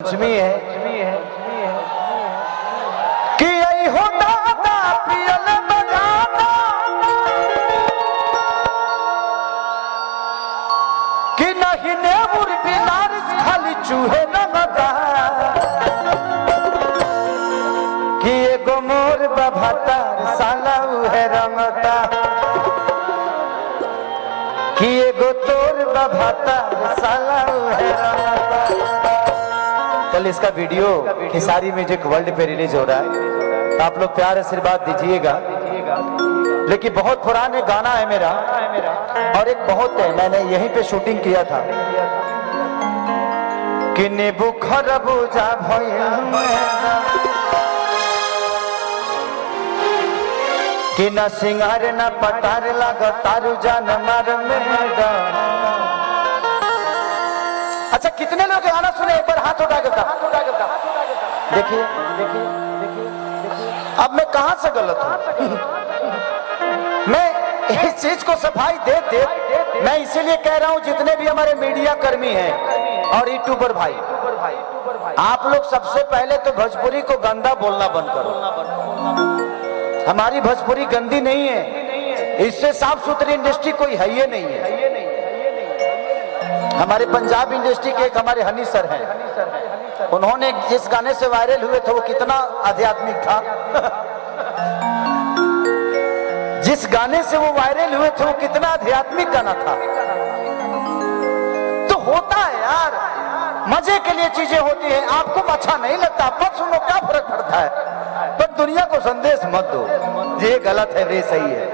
पंचमी है कि यही हो दादा पियल बजाना कि नहीं नेबुर बिलार खाली चूहे न मगा कि एगो मोर बभाता साला उहे रंगता कि एगो तोर बभाता साला उहे रंगता। कल इसका वीडियो खेसारी म्यूजिक वर्ल्ड पे रिलीज हो रहा है, तो आप लोग प्यार आशीर्वाद दीजिएगा। लेकिन बहुत पुराने गाना है मेरा और एक बहुत है, मैंने यहीं पे शूटिंग किया था कि नींबू खरबूजा भइल कि न सिंगार न पटार लागतारू जान मार मेरा। अच्छा, कितने लोग गाना सुने एक बार हाथ उठा के देखिए। अब मैं कहां से गलत हूं? मैं इस चीज को सफाई दे मैं इसीलिए कह रहा हूं, जितने भी हमारे मीडिया कर्मी हैं और यूट्यूबर भाई, आप लोग सबसे पहले तो भोजपुरी को गंदा बोलना बंद करो। हमारी भोजपुरी गंदी नहीं है, इससे साफ सुथरी इंडस्ट्री कोई है ही नहीं है। हमारे पंजाब इंडस्ट्री के एक हमारे हनी सर हैं, उन्होंने जिस गाने से वायरल हुए थे वो कितना आध्यात्मिक था। जिस गाने से वो वायरल हुए थे वो कितना आध्यात्मिक गाना था। तो होता है यार, मजे के लिए चीजें होती हैं। आपको अच्छा नहीं लगता मत सुनो, क्या फर्क पड़ता है, पर दुनिया को संदेश मत दो ये गलत है ये सही है।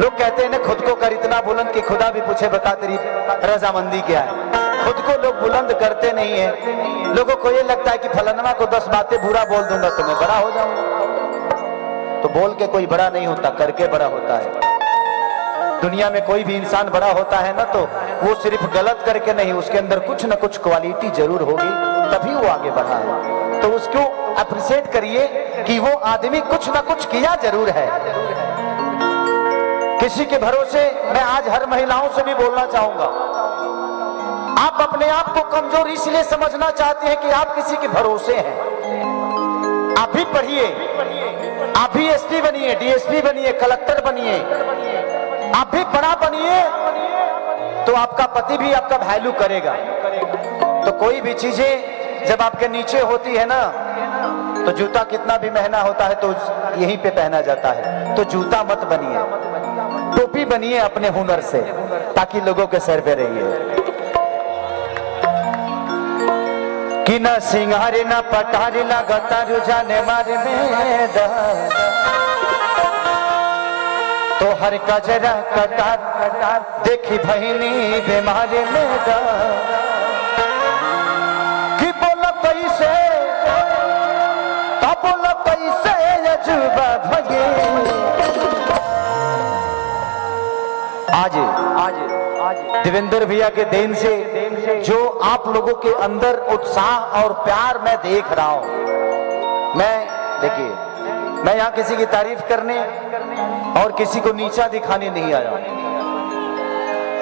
लोग कहते हैं ना खुद को कर इतना बुलंद कि खुदा भी पूछे बता तेरी रजामंदी क्या है। खुद को लोग बुलंद करते नहीं है। लोगों को ये लगता है कि फलाना को 10 बातें बुरा बोल दूंगा तो मैं बड़ा हो जाऊंगा। तो बोल के कोई बड़ा नहीं होता, करके बड़ा होता है। दुनिया में कोई भी इंसान बड़ा होता है ना तो वो सिर्फ गलत करके नहीं, उसके अंदर कुछ ना कुछ क्वालिटी जरूर होगी, तभी वो आगे बढ़ा है। तो उसको अप्रिशिएट करिए कि वो आदमी कुछ ना कुछ किया जरूर है। किसी के भरोसे मैं आज हर महिलाओं से भी बोलना चाहूंगा, आप अपने आप को कमजोर इसलिए समझना चाहते हैं कि आप किसी के भरोसे हैं। आप भी पढ़िए, आप भी एसपी बनिए, डीएसपी बनिए, कलेक्टर बनिए, आप भी बड़ा बनिए, तो आपका पति भी आपका वैल्यू करेगा। तो कोई भी चीजें जब आपके नीचे होती है ना, तो जूता कितना भी महंगा होता है तो यहीं पे पहना जाता है। तो जूता मत बनिए, टोपी बनिए अपने हुनर से, ताकि लोगों के सर पे रहिए। कि न सिंगारे न पटारे लगता रुझाने मारे मेरा, तो हर कजरा कटार देखी बहनी बीमारी मेरा। कि बोला कैसे तब बोला कैसे अजूबा भगे। आज देवेंद्र भैया के देन से जो आप लोगों के अंदर उत्साह और प्यार मैं देख रहा हूं, देखिए मैं यहां किसी की तारीफ करने और किसी को नीचा दिखाने नहीं आया।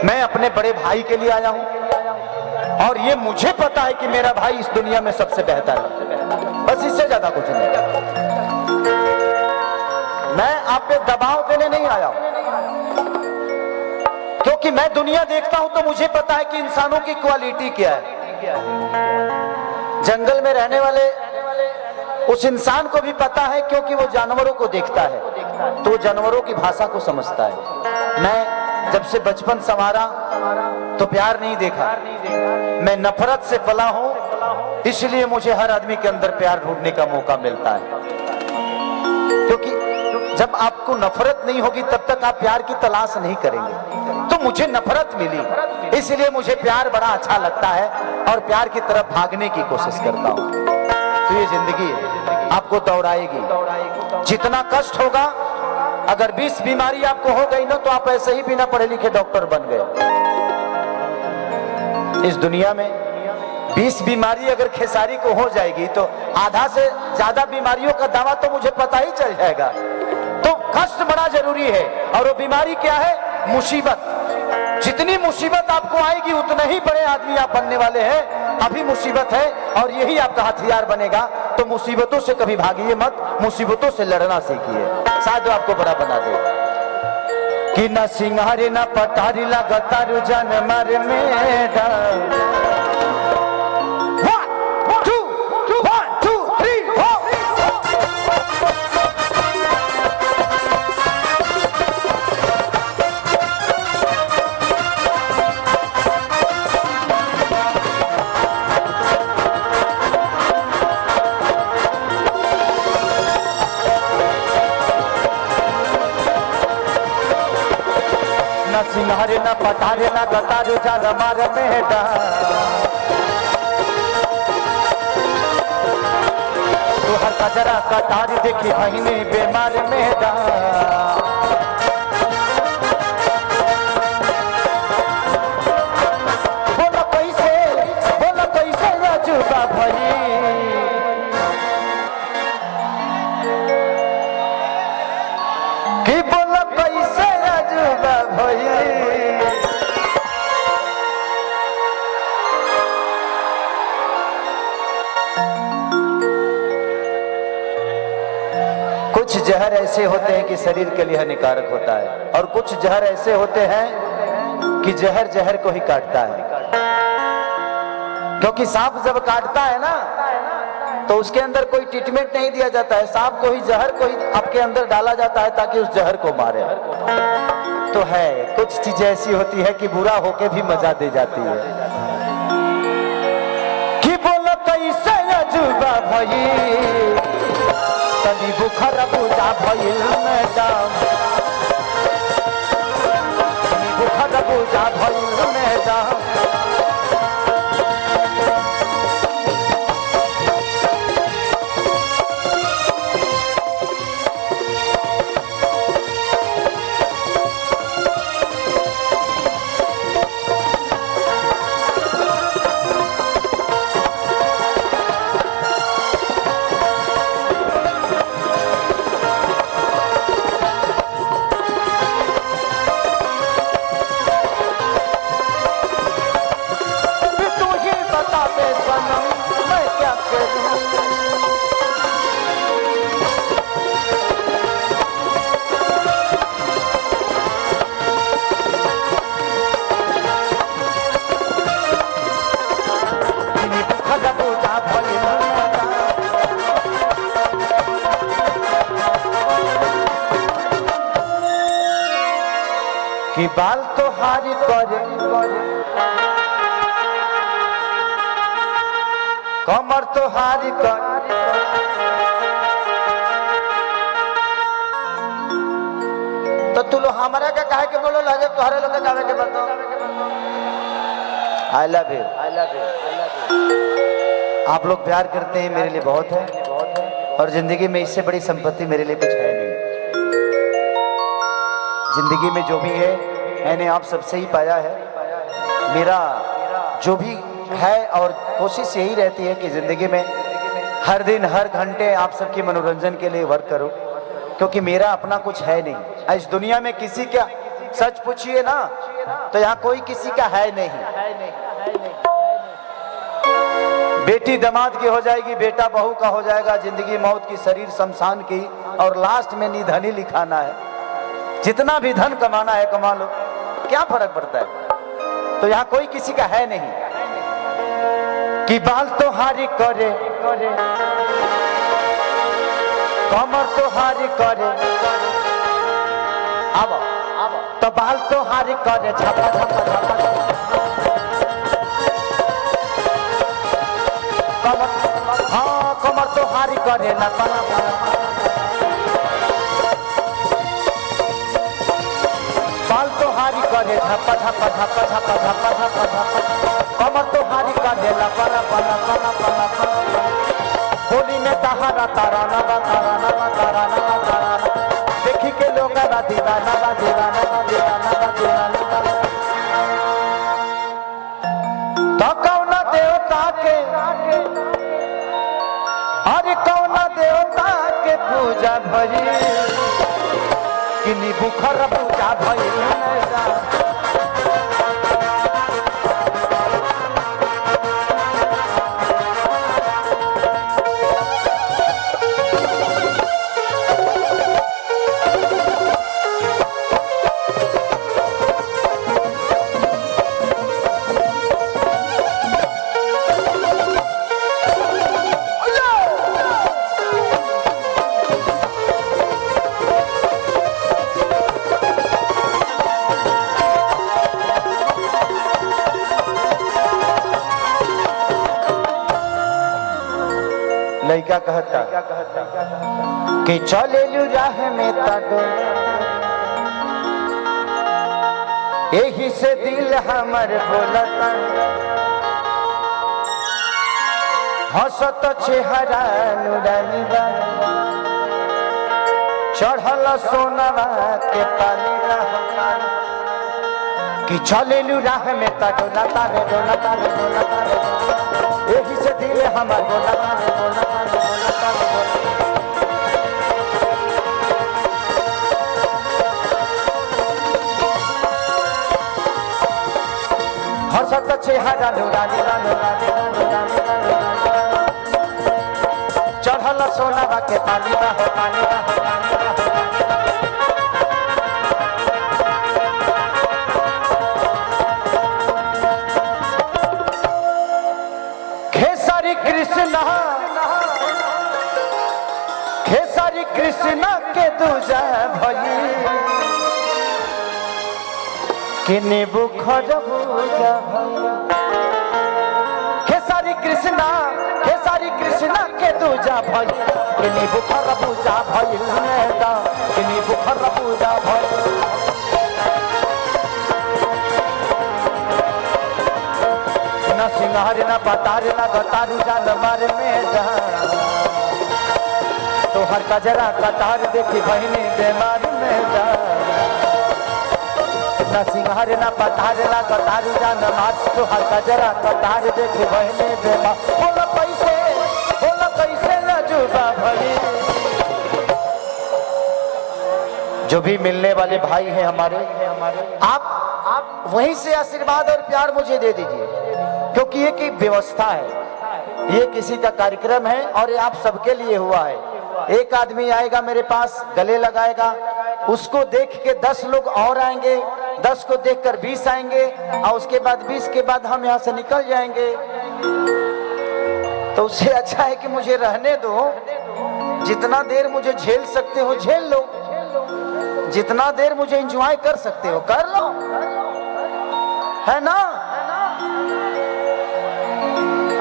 मैं अपने बड़े भाई के लिए आया हूं और ये मुझे पता है कि मेरा भाई इस दुनिया में सबसे बेहतर है, बस इससे ज्यादा कुछ नहीं। मैं आप पे दबाव देने नहीं आया हूं, क्योंकि मैं दुनिया देखता हूं तो मुझे पता है कि इंसानों की क्वालिटी क्या है। जंगल में रहने वाले उस इंसान को भी पता है, क्योंकि वो जानवरों को देखता है तो वो जानवरों की भाषा को समझता है। मैं जब से बचपन संवारा तो प्यार नहीं देखा, मैं नफरत से पला हूं, इसलिए मुझे हर आदमी के अंदर प्यार ढूंढने का मौका मिलता है। क्योंकि जब आपको नफरत नहीं होगी तब तक आप प्यार की तलाश नहीं करेंगे। तो मुझे नफरत मिली, इसलिए मुझे प्यार बड़ा अच्छा लगता है और प्यार की तरफ भागने की कोशिश करता हूं। तो ये जिंदगी आपको दौड़ाएगी। जितना कष्ट होगा, अगर 20 बीमारी आपको हो गई ना तो आप ऐसे ही बिना पढ़े लिखे डॉक्टर बन गए। इस दुनिया में 20 बीमारी अगर खेसारी को हो जाएगी तो आधा से ज्यादा बीमारियों का दावा तो मुझे पता ही चल जाएगा। तो कष्ट बड़ा जरूरी है, और वो बीमारी क्या है? मुसीबत। जितनी मुसीबत आपको आएगी उतने ही बड़े आदमी आप बनने वाले हैं। अभी मुसीबत है और यही आपका हथियार बनेगा। तो मुसीबतों से कभी भागिए मत, मुसीबतों से लड़ना सीखिए, शायद आपको बड़ा बना दे। कि न सिंगारी न पटारी लगातार जान मार मेरा। सिंहारे न पटारे न गतारे जान मार मेरा। तू हर कजरा कटारी देखी महीने बेमार मेरा। बोला कैसे राजुबा भई। कि बोला कैसे राजुबा भई। कुछ जहर ऐसे होते हैं कि शरीर के लिए हानिकारक होता है और कुछ जहर ऐसे होते हैं कि जहर जहर को ही काटता है। क्योंकि सांप जब काटता है ना तो उसके अंदर कोई ट्रीटमेंट नहीं दिया जाता है, सांप को ही जहर को ही आपके अंदर डाला जाता है ताकि उस जहर को मारे। तो है कुछ चीजें ऐसी होती है कि बुरा होके भी मजा दे जाती है। कि बोलो कैसे राजुबा भई। तनी बुखार पूजा भइल मैडम। तनी बुखार पूजा भइल मैडम। कि बाल तो हारी करे कमर तो हारी करे। तो तू लोग हमारा क्या कहे के बोलो लगे तुम्हारे लोग गावे के बताओ। I love you, I love you. आप लोग प्यार करते हैं मेरे लिए बहुत है और जिंदगी में इससे बड़ी संपत्ति मेरे लिए कुछ है नहीं। जिंदगी में जो भी है मैंने आप सबसे ही पाया है। मेरा जो भी है और कोशिश यही रहती है कि जिंदगी में हर दिन हर घंटे आप सबके मनोरंजन के लिए वर्क करो, क्योंकि मेरा अपना कुछ है नहीं इस दुनिया में। किसी का सच पूछिए ना तो यहाँ कोई किसी का है नहीं। बेटी दामाद की हो जाएगी, बेटा बहू का हो जाएगा, जिंदगी मौत की, शरीर शमशान की, और लास्ट में निधन ही लिखाना है। जितना भी धन कमाना है कमा लो, क्या फर्क पड़ता है। तो यहाँ कोई किसी का है नहीं। कि बाल तो हारी करे कमर तो हारी करे। अब तो बाल तो हारी करे छापा छापा छापा। कमर, हाँ कमर तो हारी करे ना पना। बाल तो हारी करे झपा झपा झपा झपा झपा झपा झपा। कमर तो हारी करे ला पना पना पना पना पना। होली में तहारा ताराना बा ताराना बा ताराना बा ताराना। देखी के लोग बा दीवाना बा दीवाना बा दीवाना बा दीवाना बा। तो कौना देवता के, अरे कौना देवता के पूजा भरी। किनी बुखर पूजा भई। लड़का कहता कि चले राह में ताडो, यही से दिल हमर बोलता, हंसत चेहरा नुरानी बा, चढ़ल सोनवा के पानी कि चले राह में ताडो, लता रे डोलता रे डोलता रे, यही से दिल हमर बोलता रे बोलता रे बोलता रे। हंसत चेहरा नुरानी बा, नुरानी बा, नुरानी बा, नुरानी बा, चढ़ल सोनवा के पानी बा, हो पानी बा, हो पानी बा, हो पानी बा। खेसारी कृष्णा, खेसारी कृष्णा के दूजा भई, किने बुखर बुझा भई। खेसारी कृष्णा, खेसारी कृष्णा के दूजा भई, किने बुखर बुझा भई, किने बुखर बुझा भई। न सिंगार न पतार न गतारू जान मार में जा, तो हर कजरा कतार देखी बहनी बीमार में जा। न सिंगार न पतार न गतारू जान मार, तो हर कजरा कतार देखी बहनी बीमार। बोल कैसे लजुबा भई। जो भी मिलने वाले भाई हैं हमारे, आप वहीं से आशीर्वाद और प्यार मुझे दे दीजिए, क्योंकि ये की व्यवस्था है, ये किसी का कार्यक्रम है और ये आप सबके लिए हुआ है। एक आदमी आएगा मेरे पास, गले लगाएगा, उसको देख के 10 लोग और आएंगे, 10 को देखकर 20 आएंगे, और उसके बाद 20 के बाद हम यहाँ से निकल जाएंगे। तो उससे अच्छा है कि मुझे रहने दो, जितना देर मुझे झेल सकते हो झेल लो, जितना देर मुझे एंजॉय कर सकते हो कर लो, है ना।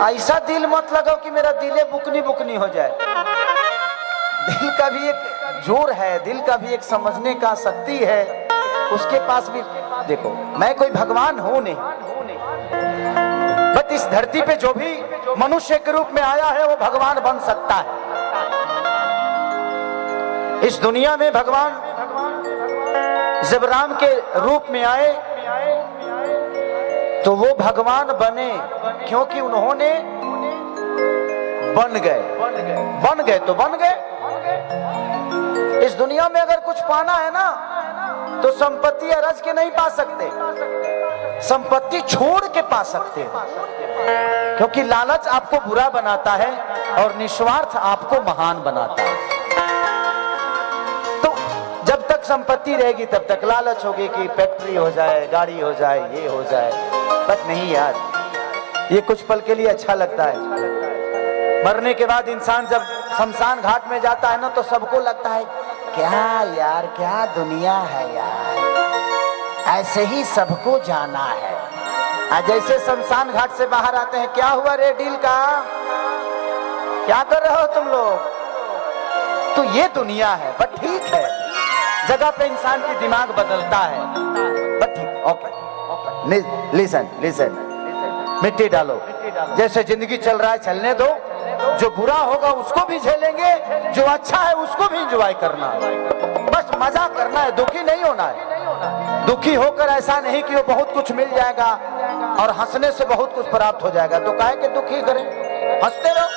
ऐसा दिल मत लगाओ कि मेरा दिले बुकनी बुकनी हो जाए। दिल का भी एक जोर है, दिल का भी एक समझने का शक्ति है, उसके पास भी। देखो मैं कोई भगवान हूं नहीं, बट इस धरती पे जो भी मनुष्य के रूप में आया है वो भगवान बन सकता है। इस दुनिया में भगवान जब राम के रूप में आए तो वो भगवान बने क्योंकि उन्होंने बन गए तो बन गए। इस दुनिया में अगर कुछ पाना है ना तो संपत्ति अरज के नहीं पा सकते, संपत्ति छोड़ के पा सकते हो, क्योंकि लालच आपको बुरा बनाता है और निस्वार्थ आपको महान बनाता है। तो जब तक संपत्ति रहेगी तब तक लालच होगी कि फैक्ट्री हो जाए, गाड़ी हो जाए, ये हो जाए। बट नहीं यार, ये कुछ पल के लिए अच्छा लगता है। मरने के बाद इंसान जब शमशान घाट में जाता है ना तो सबको लगता है क्या यार, क्या दुनिया है यार, ऐसे ही सबको जाना है। जैसे शमशान घाट से बाहर आते हैं, क्या हुआ रे डील का, क्या कर रहे हो तुम लोग। तो ये दुनिया है, बट ठीक है, जगह पे इंसान की दिमाग बदलता है, बट ठीक। ओके लिसन, मिट्टी डालो, जैसे जिंदगी चल रहा है चलने दो, जो बुरा होगा उसको भी झेलेंगे, जो अच्छा है उसको भी एंजॉय करना है, बस मजा करना है, दुखी नहीं होना है। दुखी होकर ऐसा नहीं कि वो बहुत कुछ मिल जाएगा और हंसने से बहुत कुछ प्राप्त हो जाएगा, तो काहे के दुखी करें, हंसते रहो।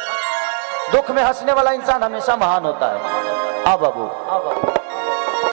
दुख में हंसने वाला इंसान हमेशा महान होता है। आ बाबू